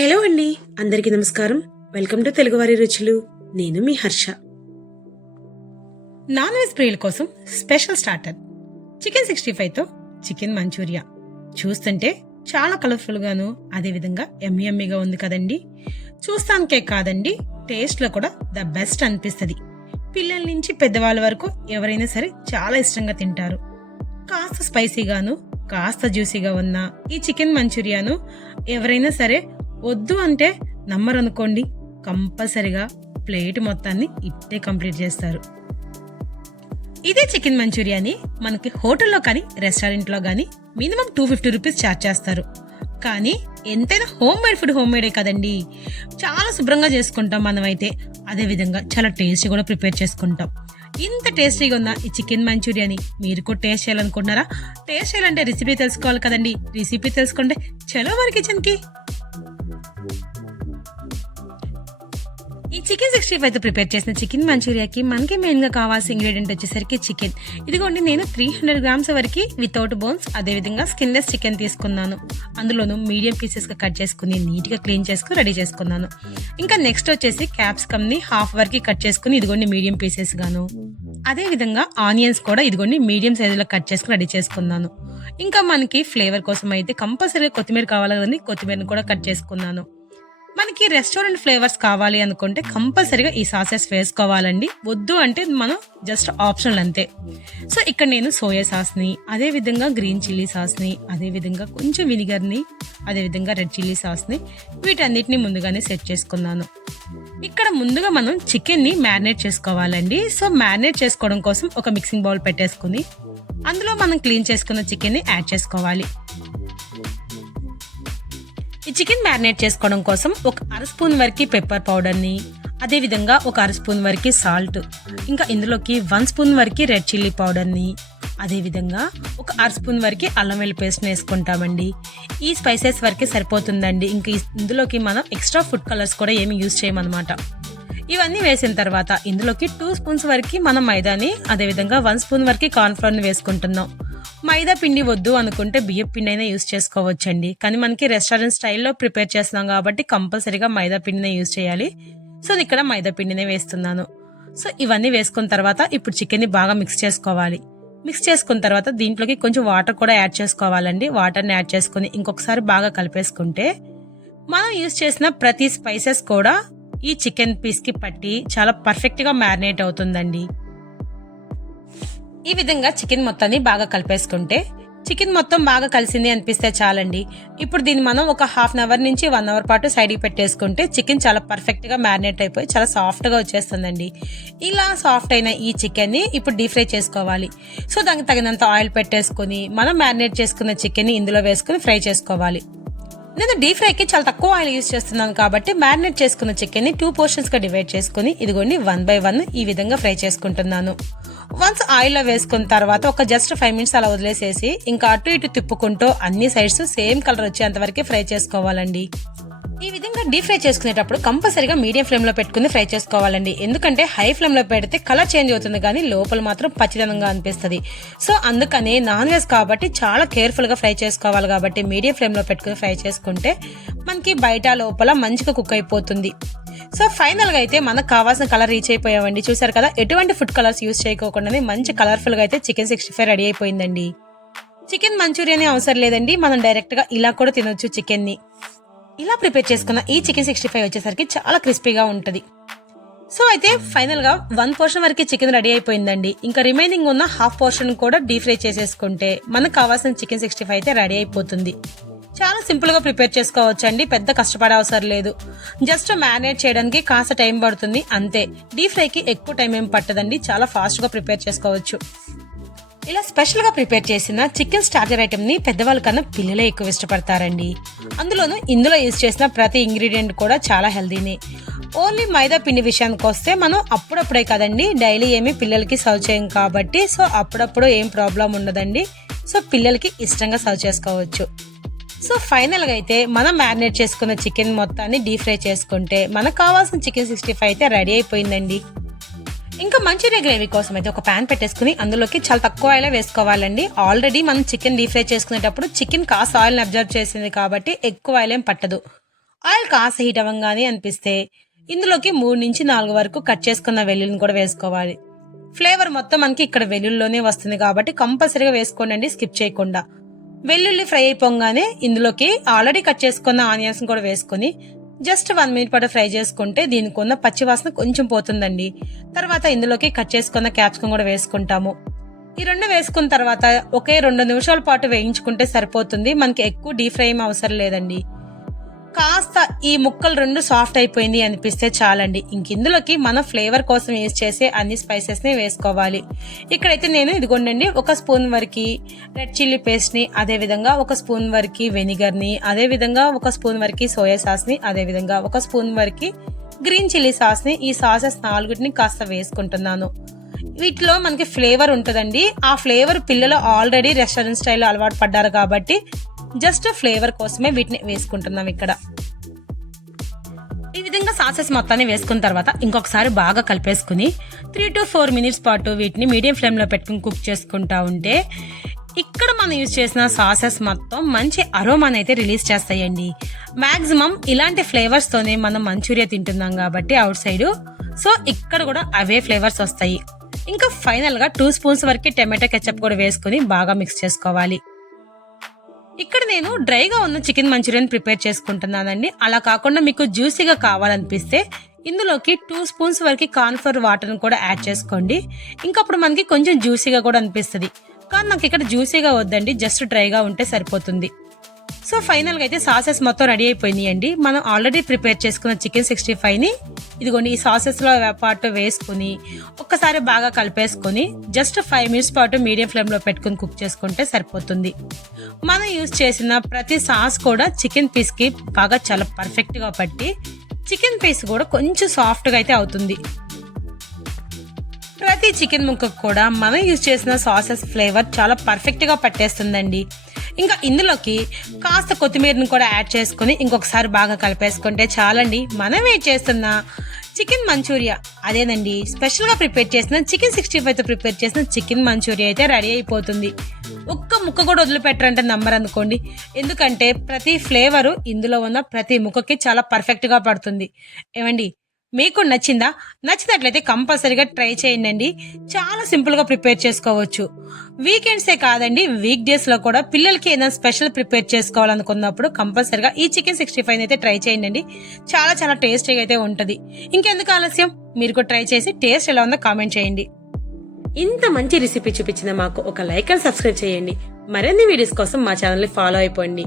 Hello అండి. అందరికీ నమస్కారం. వెల్కమ్ టు తెలుగువారి రుచులు. నేను మీ హర్ష. నాన్ వెజ్ ప్రియుల కోసం స్పెషల్ స్టార్టర్. చికెన్ సిక్స్టీ ఫైవ్తో చికెన్ మంచూరియా. చూస్తుంటే చాలా కలర్ఫుల్గాను అదేవిధంగా ఎమ్మిఎమ్మిగా ఉంది కదండి. చూస్తానికే కాదండి టేస్ట్లో కూడా ద బెస్ట్ అనిపిస్తుంది. పిల్లల నుంచి పెద్దవాళ్ళ వరకు ఎవరైనా సరే చాలా ఇష్టంగా తింటారు. కాస్త స్పైసీగాను కాస్త జ్యూసీగా ఉన్న ఈ చికెన్ మంచూరియాను ఎవరైనా సరే వద్దు అంటే నమ్మరనుకోండి. కంపల్సరిగా ప్లేట్ మొత్తాన్ని ఇట్టే కంప్లీట్ చేస్తారు. ఇదే చికెన్ మంచూరియాని మనకి హోటల్లో కానీ రెస్టారెంట్లో కానీ minimum two fifty rupees charge చేస్తారు. కానీ ఎంతైనా హోమ్ మేడ్ ఫుడ్ హోమ్ మేడే కదండి. చాలా శుభ్రంగా చేసుకుంటాం మనమైతే. అదేవిధంగా చాలా టేస్టీ కూడా ప్రిపేర్ చేసుకుంటాం. ఇంత టేస్టీగా ఉన్న ఈ చికెన్ మంచూరియాని మీరు కూడా టేస్ట్ చేయాలనుకుంటున్నారా? టేస్ట్ చేయాలంటే రెసిపీ తెలుసుకోవాలి కదండి. రెసిపీ తెలుసుకుంటే చలో వారి కిచెన్కి. చికెన్ సిక్స్టీ ఫైవ్తో ప్రిపేర్ చేసిన చికెన్ మంచూరియాకి మనకి మెయిన్గా కావాల్సిన ఇంగ్రీడియంట్ వచ్చేసరికి చికెన్. ఇదిగోండి నేను త్రీ హండ్రెడ్ గ్రామ్స్ వరకు వితౌట్ బోన్స్ అదేవిధంగా స్కిన్లెస్ చికెన్ తీసుకున్నాను. అందులోనూ మీడియం పీసెస్గా కట్ చేసుకుని నీట్గా క్లీన్ చేసుకుని రెడీ చేసుకున్నాను. ఇంకా నెక్స్ట్ వచ్చేసి క్యాప్సికమ్ని హాఫ్ వరకు కట్ చేసుకుని ఇదిగోండి మీడియం పీసెస్ గాను. అదే విధంగా ఆనియన్స్ కూడా ఇదిగోండి మీడియం సైజులో కట్ చేసుకుని రెడీ చేసుకున్నాను. ఇంకా మనకి ఫ్లేవర్ కోసం అయితే కంపల్సరీగా కొత్తిమీర కావాలి కదండి కొత్తిమీరని కూడా కట్ చేసుకున్నాను. మనకి రెస్టారెంట్ ఫ్లేవర్స్ కావాలి అనుకుంటే కంపల్సరీగా ఈ సాసెస్ వేసుకోవాలండి. వద్దు అంటే మనం జస్ట్ ఆప్షనల్ అంతే. సో ఇక్కడ నేను సోయా సాస్ని అదే విధంగా గ్రీన్ చిల్లీ సాస్ని అదే విధంగా కొంచెం వినిగర్ని అదే విధంగా రెడ్ చిల్లీ సాస్ని వీటన్నిటిని ముందుగానే సెట్ చేసుకున్నాను. ఇక్కడ ముందుగా మనం చికెన్ని మ్యారినేట్ చేసుకోవాలండి. సో మ్యారినేట్ చేసుకోవడం కోసం ఒక మిక్సింగ్ బౌల్ పెట్టేసుకుని అందులో మనం క్లీన్ చేసుకున్న చికెన్ని యాడ్ చేసుకోవాలి. ఈ చికెన్ మ్యారినేట్ చేసుకోవడం కోసం ఒక అర స్పూన్ వరకు పెప్పర్ పౌడర్ని అదే విధంగా ఒక అర స్పూన్ వరకు సాల్ట్ ఇంకా ఇందులోకి వన్ స్పూన్ వరకు రెడ్ చిల్లీ పౌడర్ని అదే విధంగా ఒక అర స్పూన్ వరకు అల్లం వెల్లి పేస్ట్ వేసుకుంటామండి. ఈ స్పైసెస్ వరకే సరిపోతుందండి. ఇంకా ఇందులోకి మనం ఎక్స్ట్రా ఫుడ్ కలర్స్ కూడా ఏమి యూజ్ చేయమన్నమాట. ఇవన్నీ వేసిన తర్వాత ఇందులోకి టూ స్పూన్స్ వరకు మనం మైదాని అదేవిధంగా వన్ స్పూన్ వరకు కార్న్ఫ్లవర్ని వేసుకుంటున్నాం. మైదా పిండి వద్దు అనుకుంటే బియ్యం పిండి అయినా యూస్ చేసుకోవచ్చండి. కానీ మనకి రెస్టారెంట్ స్టైల్లో ప్రిపేర్ చేస్తున్నాం కాబట్టి కంపల్సరీగా మైదా పిండినే యూస్ చేయాలి. సో నేను ఇక్కడ మైదా పిండినే వేస్తున్నాను. సో ఇవన్నీ వేసుకున్న తర్వాత ఇప్పుడు చికెన్ని బాగా మిక్స్ చేసుకోవాలి. మిక్స్ చేసుకున్న తర్వాత దీంట్లోకి కొంచెం వాటర్ కూడా యాడ్ చేసుకోవాలండి. వాటర్ని యాడ్ చేసుకుని ఇంకొకసారి బాగా కలిపేసుకుంటే మనం యూస్ చేసిన ప్రతి స్పైసెస్ కూడా ఈ చికెన్ పీస్కి పట్టి చాలా పర్ఫెక్ట్గా మ్యారినేట్ అవుతుందండి. ఈ విధంగా చికెన్ మొత్తాన్ని బాగా కలిపేసుకుంటే చికెన్ మొత్తం బాగా కలిసింది అనిపిస్తే చాలండి. ఇప్పుడు దీన్ని మనం ఒక హాఫ్ అన్ అవర్ నుంచి వన్ అవర్ పాటు సైడ్కి పెట్టేసుకుంటే చికెన్ చాలా పర్ఫెక్ట్గా మ్యారినేట్ అయిపోయి చాలా సాఫ్ట్గా వచ్చేస్తుందండి. ఇలా సాఫ్ట్ అయిన ఈ చికెన్ని ఇప్పుడు డీప్ ఫ్రై చేసుకోవాలి. సో దానికి తగినంత ఆయిల్ పెట్టేసుకొని మనం మ్యారినేట్ చేసుకున్న చికెన్ని ఇందులో వేసుకుని ఫ్రై చేసుకోవాలి. నేను డీప్ ఫ్రైకి చాలా తక్కువ ఆయిల్ యూస్ చేస్తున్నాను కాబట్టి మ్యారినేట్ చేసుకున్న చికెన్ని టూ పోర్షన్స్గా డివైడ్ చేసుకుని ఇదిగోండి వన్ బై వన్ ఈ విధంగా ఫ్రై చేసుకుంటున్నాను. వన్స్ ఆయిల్లో వేసుకున్న తర్వాత ఒక జస్ట్ ఫైవ్ మినిట్స్ అలా వదిలేసేసి ఇంకా అటు ఇటు తిప్పుకుంటూ అన్ని సైడ్స్ సేమ్ కలర్ వచ్చేంత వరకు ఫ్రై చేసుకోవాలండి. ఈ విధంగా డీప్ ఫ్రై చేసుకునేటప్పుడు కంపల్సరీగా మీడియం ఫ్లేమ్లో పెట్టుకుని ఫ్రై చేసుకోవాలండి. ఎందుకంటే హై ఫ్లేమ్లో పెడితే కలర్ చేంజ్ అవుతుంది కానీ లోపల మాత్రం పచ్చిదనంగా అనిపిస్తుంది. సో అందుకని నాన్ వెజ్ కాబట్టి చాలా కేర్ఫుల్గా ఫ్రై చేసుకోవాలి కాబట్టి మీడియం ఫ్లేమ్లో పెట్టుకుని ఫ్రై చేసుకుంటే మనకి బయట లోపల మంచిగా కుక్ అయిపోతుంది. సో ఫైనల్గా అయితే మనకు కావాల్సిన కలర్ రీచ్ అయిపోయామండి. చూసారు కదా ఎటువంటి ఫుడ్ కలర్స్ యూస్ చేయకోకుండానే మంచి కలర్ఫుల్గా అయితే చికెన్ సిక్స్టీ ఫైవ్ రెడీ అయిపోయిందండి. చికెన్ మంచూరియన్ అవసరం లేదండి మనం డైరెక్ట్గా ఇలా కూడా తినొచ్చు చికెన్ని. ఇలా ప్రిపేర్ చేసుకున్న ఈ చికెన్ సిక్స్టీ ఫైవ్ వచ్చేసరికి చాలా క్రిస్పీగా ఉంటుంది. సో అయితే ఫైనల్గా వన్ పోర్షన్ వరకు చికెన్ రెడీ అయిపోయిందండి. ఇంకా రిమైనింగ్ ఉన్న హాఫ్ పోర్షన్ కూడా డీప్ ఫ్రై చేసేసుకుంటే మనకు కావాల్సిన చికెన్ సిక్స్టీ ఫైవ్ అయితే రెడీ అయిపోతుంది. చాలా సింపుల్గా ప్రిపేర్ చేసుకోవచ్చండి. పెద్ద కష్టపడే అవసరం లేదు. జస్ట్ మ్యారినేట్ చేయడానికి కాస్త టైం పడుతుంది. అంతే. డీప్ ఫ్రైకి ఎక్కువ టైం ఏం పట్టదండి. చాలా ఫాస్ట్గా ప్రిపేర్ చేసుకోవచ్చు. ఇలా స్పెషల్గా ప్రిపేర్ చేసిన చికెన్ స్టార్టర్ ఐటమ్ని పెద్దవాళ్ళ కన్నా పిల్లలే ఎక్కువ ఇష్టపడతారండి. అందులోనూ ఇందులో యూజ్ చేసిన ప్రతి ఇంగ్రీడియంట్ కూడా చాలా హెల్దీనే. ఓన్లీ మైదా పిండి విషయానికి వస్తే మనం అప్పుడప్పుడే కదండి. డైలీ ఏమి పిల్లలకి సర్వ్ చేయం కాబట్టి సో అప్పుడప్పుడు ఏం ప్రాబ్లం ఉండదండి. సో పిల్లలకి ఇష్టంగా సర్వ్ చేసుకోవచ్చు. సో ఫైనల్గా అయితే మనం మ్యారినేట్ చేసుకున్న చికెన్ మొత్తాన్ని డీప్ ఫ్రై చేసుకుంటే మనకు కావాల్సిన చికెన్ సిక్స్టీ ఫైవ్ అయితే రెడీ అయిపోయిందండి. ఇంకా మంచూరియా గ్రేవీ కోసం అయితే ఒక ప్యాన్ పెట్టేసుకుని అందులోకి చాలా తక్కువ ఆయిల్ వేసుకోవాలండి. ఆల్రెడీ మనం చికెన్ డీప్ ఫ్రై చేసుకునేటప్పుడు చికెన్ కాస్త ఆయిల్ని అబ్జర్వ్ చేసింది కాబట్టి ఎక్కువ ఆయిల్ ఏం పట్టదు. ఆయిల్ కాస్త హీట్ అవ్వగానే అనిపిస్తే ఇందులోకి మూడు నుంచి నాలుగు వరకు కట్ చేసుకున్న వెల్లుల్ని కూడా వేసుకోవాలి. ఫ్లేవర్ మొత్తం మనకి ఇక్కడ వెల్లుల్లోనే వస్తుంది కాబట్టి కంపల్సరీగా వేసుకోండి స్కిప్ చేయకుండా. వెల్లుల్లి ఫ్రై అయిపోగానే ఇందులోకి ఆల్రెడీ కట్ చేసుకున్న ఆనియన్స్ కూడా వేసుకుని జస్ట్ వన్ మినిట్ పాటు ఫ్రై చేసుకుంటే దీనికి ఉన్న పచ్చివాసన కొంచెం పోతుందండి. తర్వాత ఇందులోకి కట్ చేసుకున్న క్యాప్సికం కూడా వేసుకుంటాము. ఈ రెండు వేసుకున్న తర్వాత ఒకే రెండు నిమిషాల పాటు వేయించుకుంటే సరిపోతుంది. మనకి ఎక్కువ డీప్ ఫ్రై అవసరం లేదండి. కాస్త ఈ ముక్కలు రెండు సాఫ్ట్ అయిపోయింది అనిపిస్తే చాలండి. ఇంక ఇందులోకి మనం ఫ్లేవర్ కోసం యూజ్ చేసే అన్ని స్పైసెస్ని వేసుకోవాలి. ఇక్కడైతే నేను ఇదిగోండి ఒక స్పూన్ వరకు రెడ్ చిల్లీ పేస్ట్ని అదే విధంగా ఒక స్పూన్ వరకు వెనిగర్ని అదే విధంగా ఒక స్పూన్ వరకు సోయా సాస్ని అదే విధంగా ఒక స్పూన్ వరకు గ్రీన్ చిల్లీ సాస్ని ఈ సాసెస్ నాలుగుటిని కాస్త వేసుకుంటున్నాను. వీటిలో మనకి ఫ్లేవర్ ఉంటుందండి. ఆ ఫ్లేవర్ పిల్లలు ఆల్రెడీ రెస్టారెంట్ స్టైల్లో అలవాటు పడ్డారు కాబట్టి జస్ట్ ఫ్లేవర్ కోసమే వీటిని వేసుకుంటున్నాం ఇక్కడ. ఈ విధంగా సాసెస్ మొత్తాన్ని వేసుకున్న తర్వాత ఇంకొకసారి బాగా కలిపేసుకుని త్రీ టు ఫోర్ మినిట్స్ పాటు వీటిని మీడియం ఫ్లేమ్లో పెట్టుకుని కుక్ చేసుకుంటా ఉంటే ఇక్కడ మనం యూజ్ చేసిన సాసెస్ మొత్తం మంచి అరోమాని అయితే రిలీజ్ చేస్తాయండి. మ్యాక్సిమం ఇలాంటి ఫ్లేవర్స్తోనే మనం మంచూరియా తింటున్నాం కాబట్టి అవుట్ సైడ్ సో ఇక్కడ కూడా అవే ఫ్లేవర్స్ వస్తాయి. ఇంకా ఫైనల్గా టూ స్పూన్స్ వరకు టమాటో కెచప్ కూడా వేసుకుని బాగా మిక్స్ చేసుకోవాలి. ఇక్కడ నేను డ్రైగా ఉన్న చికెన్ మంచూరియన్ ప్రిపేర్ చేసుకుంటున్నానండి. అలా కాకుండా మీకు జ్యూసీగా కావాలనిపిస్తే ఇందులోకి టూ స్పూన్స్ వరకు కార్న్ఫ్లవర్ వాటర్ని కూడా యాడ్ చేసుకోండి. ఇంకా అప్పుడు మనకి కొంచెం జ్యూసీగా కూడా అనిపిస్తుంది. కానీ నాకు ఇక్కడ జ్యూసీగా వద్దండి జస్ట్ డ్రైగా ఉంటే సరిపోతుంది. సో ఫైనల్గా అయితే సాసెస్ మొత్తం రెడీ అయిపోయినాయి అండి మనం ఆల్రెడీ ప్రిపేర్ చేసుకున్న చికెన్ సిక్స్టీ ఫైవ్ని ఇదిగోండి ఈ సాసెస్లో పాటు వేసుకుని ఒక్కసారి బాగా కలిపేసుకొని జస్ట్ ఫైవ్ మినిట్స్ పాటు మీడియం ఫ్లేమ్లో పెట్టుకుని కుక్ చేసుకుంటే సరిపోతుంది. మనం యూజ్ చేసిన ప్రతి సాస్ కూడా చికెన్ పీస్కి బాగా చాలా పర్ఫెక్ట్గా పట్టి చికెన్ పీస్ కూడా కొంచెం సాఫ్ట్గా అయితే అవుతుంది. ప్రతి చికెన్ ముక్కకు కూడా మనం యూజ్ చేసిన సాసెస్ ఫ్లేవర్ చాలా పర్ఫెక్ట్గా పట్టేస్తుందండి. ఇంకా ఇందులోకి కాస్త కొత్తిమీరని కూడా యాడ్ చేసుకొని ఇంకొకసారి బాగా కలిపేసుకుంటే చాలండి. మనం ఏం చేస్తున్న చికెన్ మంచూరియా. అదేనండి స్పెషల్గా ప్రిపేర్ చేసిన చికెన్ సిక్స్టీ ఫైవ్తో ప్రిపేర్ చేసిన చికెన్ మంచూరియా అయితే రెడీ అయిపోతుంది. ఒక్క ముక్క కూడా వదిలిపెట్టరంటే నంబర్ అనుకోండి. ఎందుకంటే ప్రతి ఫ్లేవరు ఇందులో ఉన్న ప్రతి ముక్కకి చాలా పర్ఫెక్ట్గా పడుతుంది. ఏమండి మీకు నచ్చిందా? నచ్చినట్లయితే కంపల్సరీగా ట్రై చేయండి చాలా సింపుల్గా ప్రిపేర్ చేసుకోవచ్చు. వీకెండ్సే కాదండి వీక్ డేస్లో కూడా పిల్లలకి ఏదైనా స్పెషల్ ప్రిపేర్ చేసుకోవాలనుకున్నప్పుడు కంపల్సరీగా ఈ చికెన్ సిక్స్టీ ఫైవ్ అయితే ట్రై చేయండి చాలా చాలా టేస్టీగా అయితే ఉంటుంది. ఇంకెందుకు ఆలస్యం? మీరు కూడా ట్రై చేసి టేస్ట్ ఎలా ఉందో కామెంట్ చేయండి. ఇంత మంచి రెసిపీ చూపించిన మాకు ఒక లైక్ అండ్ సబ్స్క్రైబ్ చేయండి. మరిన్ని వీడియోస్ కోసం మా ఛానల్ని ఫాలో అయిపోండి.